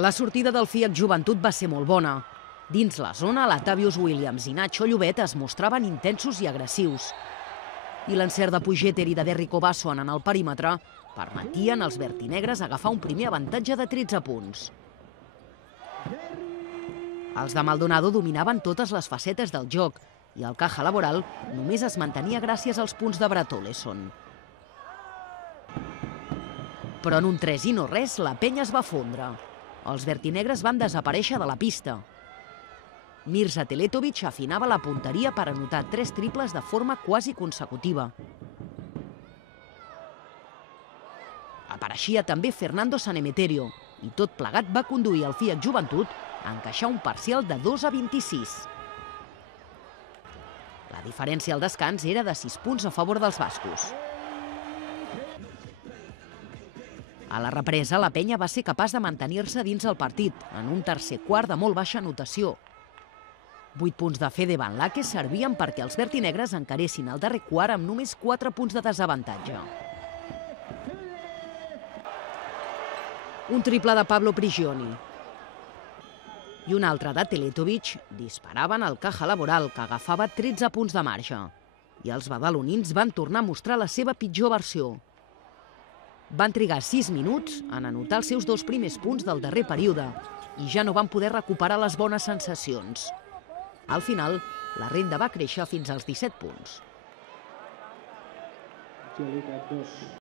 La sortida del Fiat Joventut va ser molt bona. Dins la zona, Latavius Williams i Nacho Llobet es mostraven intensos i agressius. I l'encert de Puigéter i de Derrico Basson en el perímetre permetien als vertinegres agafar un primer avantatge de 13 punts. Els de Maldonado dominaven totes les facetes del joc i el Caja Laboral només es mantenia gràcies als punts de Brad Oleson. Però en un 3 i no res, la penya es va fondre. Els vertinegres van desaparèixer de la pista. Mirza Teletovic afinava la punteria per anotar 3 triples de forma quasi consecutiva. Apareixia també Fernando Sanemeterio i tot plegat va conduir el Fiat Joventut a encaixar un parcial de 2-26. La diferència al descans era de 6 punts a favor dels bascos. A la represa, la penya va ser capaç de mantenir-se dins el partit, en un tercer quart de molt baixa anotació. 8 punts de Fede Van Laque servien perquè els vertinegres encaressin el darrer quart amb només 4 punts de desavantatge. Un triple de Pablo Prigioni i un altre de Teletovic disparaven al Caja Laboral, que agafava 13 punts de marge. I els badalonins van tornar a mostrar la seva pitjor versió. Van trigar 6 minuts en anotar els seus 2 primers punts del darrer període i ja no van poder recuperar les bones sensacions. Al final, la renda va créixer fins als 17 punts.